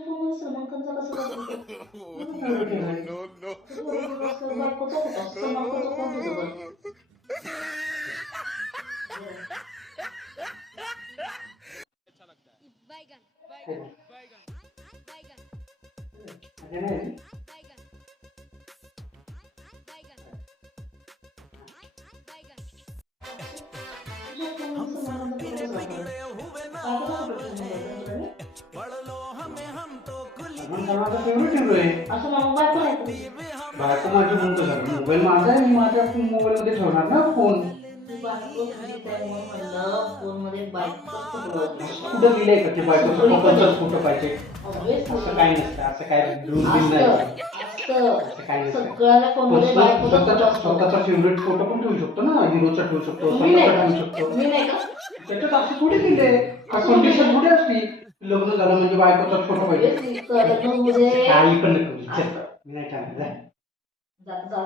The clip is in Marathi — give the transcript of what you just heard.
फोनमध्ये सलमान खानचा कसा काय बघतो? No, no. बायकोचा होता सलमान खानचा कोण तुझं बरं? बैगन हो. बैगन बैगन अरे नाही. बैगन बैगन बैगन तुझ्या फोनमध्ये सलमान खानचा सलमान खान माझा कोण बघतो? बायकोचा होता तुझं बरं? फेवरेट हिरो आहे. असं मग बायको आहे का? बायको माझी म्हणतो सर मोबाईल माझा आहे, मी माझ्या मोबाईल मध्ये ठेवणार ना फोन. तू बायको तुझी त्यामुळे म्हणलं फोनमध्ये बायकोचा फोटो होता. कुठं लिहिलंय का ते बायकोचं पप्पाचाच फोटो पाहिजे? Obviously. असं काही नसतं, असं काय रूल बिल नाही. असतं. काही नसतं. सगळ्या फोनमध्ये बायकोचा फोटो असतो. स्वतःचा फेवरेट फोटो पण ठेवू शकतो ना, हिरोचा ठेवू शकतो, मी स्वतःचा नाही ठेवू का? शकतो. मी नाही का? त्याच्यात असं थोडी लिहिलंय, कंडिशन थोडी असती लग्न झालं म्हणजे बायकोचाच फोटो पाहिजे. Obviously, लग्न म्हणजे काही पण नको, चल, मी नाही ठरवलं. जाता